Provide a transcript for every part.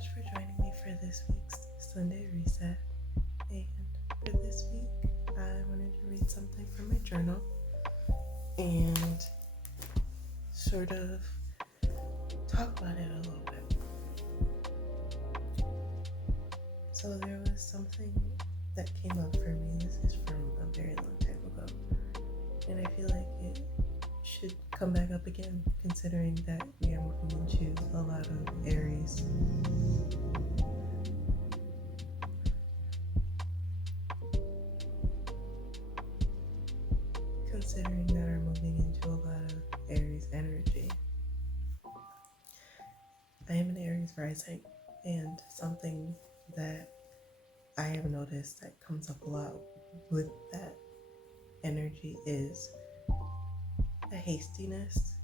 much for joining me for this week's Sunday reset. And for this week, I wanted to read something from my journal and sort of talk about it a little bit. So there was something that came up for me. This is from a very long time ago. And I feel like it should come back up again, considering that we are moving into a lot of Aries. Considering that we're moving into a lot of Aries energy. I am an Aries rising, and something that I have noticed that comes up a lot with that energy is a hastiness,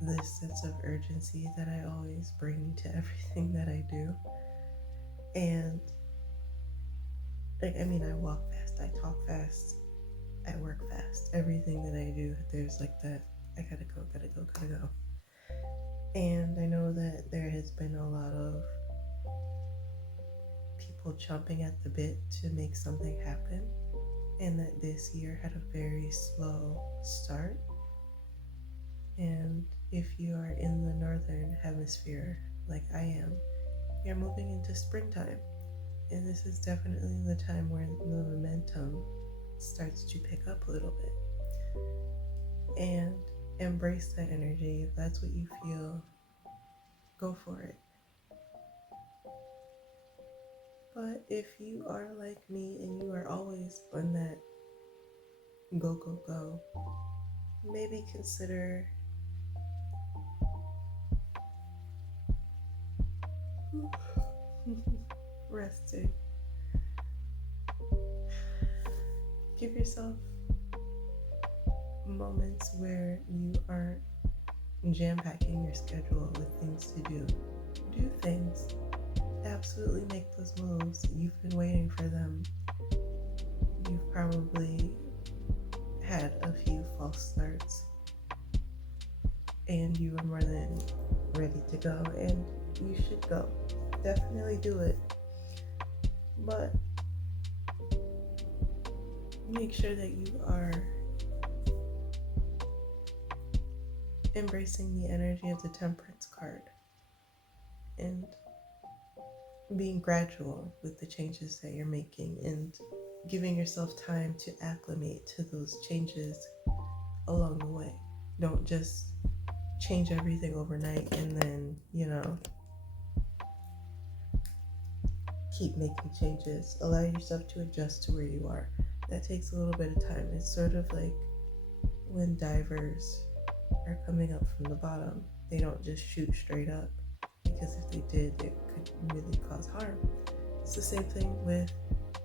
this sense of urgency that I always bring to everything that I do. And I walk fast, I talk fast, I work fast. Everything that I do, there's like that, I gotta go. And I know that there has been a lot of people chomping at the bit to make something happen, and that this year had a very slow start. And if you are in the northern hemisphere like I am, you're moving into springtime, and this is definitely the time where the momentum starts to pick up a little bit. And embrace that energy. If that's what you feel, go for it. But if you are like me and you are always on that go, maybe consider resting. Give yourself moments where you aren't jam-packing your schedule with things to do. Do things. Absolutely make those moves. You've been waiting for them. You've probably had a few false starts, and you are more than ready to go, and you should go. Definitely do it. But make sure that you are embracing the energy of the temperance card and being gradual with the changes that you're making and giving yourself time to acclimate to those changes along the way. Don't just change everything overnight and then, keep making changes. Allow yourself to adjust to where you are. That takes a little bit of time. It's sort of like when divers are coming up from the bottom. They don't just shoot straight up, because if they did, it could really cause harm. It's the same thing with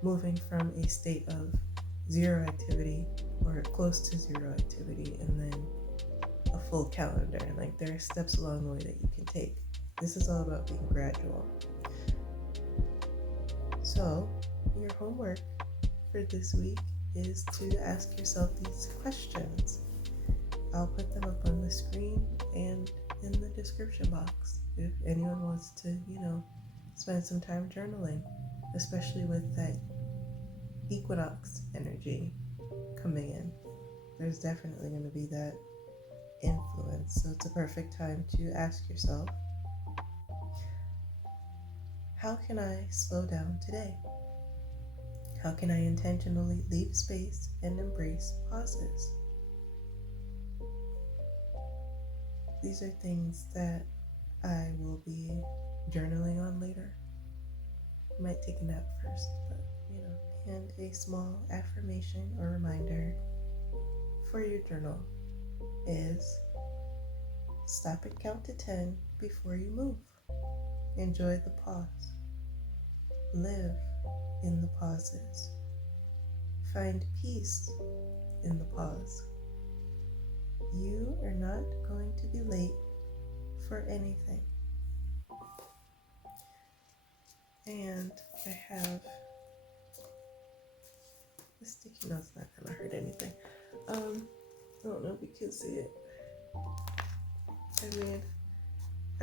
moving from a state of zero activity or close to zero activity and then a full calendar. Like, there are steps along the way that you can take. This is all about being gradual. So your homework for this week is to ask yourself these questions. I'll put them up on the screen and in the description box if anyone wants to, spend some time journaling, especially with that equinox energy coming in. There's definitely going to be that influence. So it's a perfect time to ask yourself, how can I slow down today? How can I intentionally leave space and embrace pauses? These are things that I will be journaling on later. I might take a nap first, but And a small affirmation or reminder for your journal is stop and count to 10 before you move. Enjoy the pause. Live in the pauses. Find peace in the pause. You are not going to be late for anything. And I have the sticky note's not gonna hurt anything. I don't know if you can see it.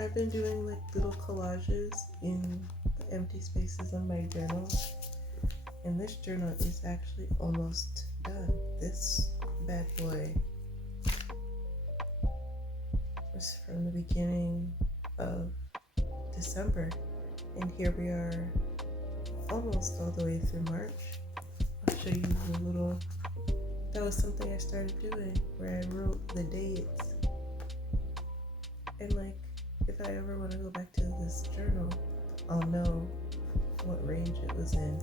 I've been doing like little collages in the empty spaces on my journal, and this journal is actually almost done. This bad boy was from the beginning of December, and here we are almost all the way through March. I'll show you a little. That was something I started doing where I wrote the dates, and like if I ever want to go back to this journal, I'll know what range it was in,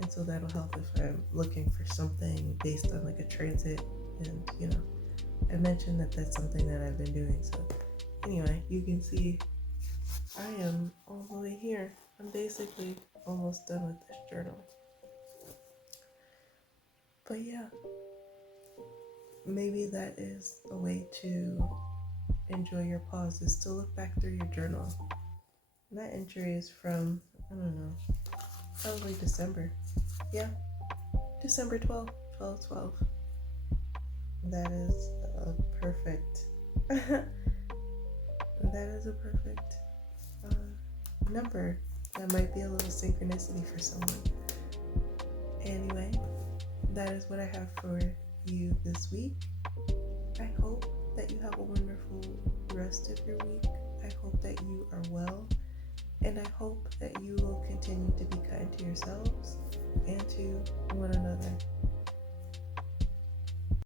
and so that'll help if I'm looking for something based on like a transit. And I mentioned that that's something that I've been doing. So anyway, you can see I am all the way here. I'm basically almost done with this journal. But yeah, maybe that is a way to enjoy your pause, is to look back through your journal. And that entry is from, I don't know, probably December. Yeah, December 12th, 12/12. That is a perfect, that is a perfect number. That might be a little synchronicity for someone. Anyway, that is what I have for you this week. I hope that you have a wonderful rest of your week. I hope that you are well, and I hope that you will continue to be kind to yourselves and to one another.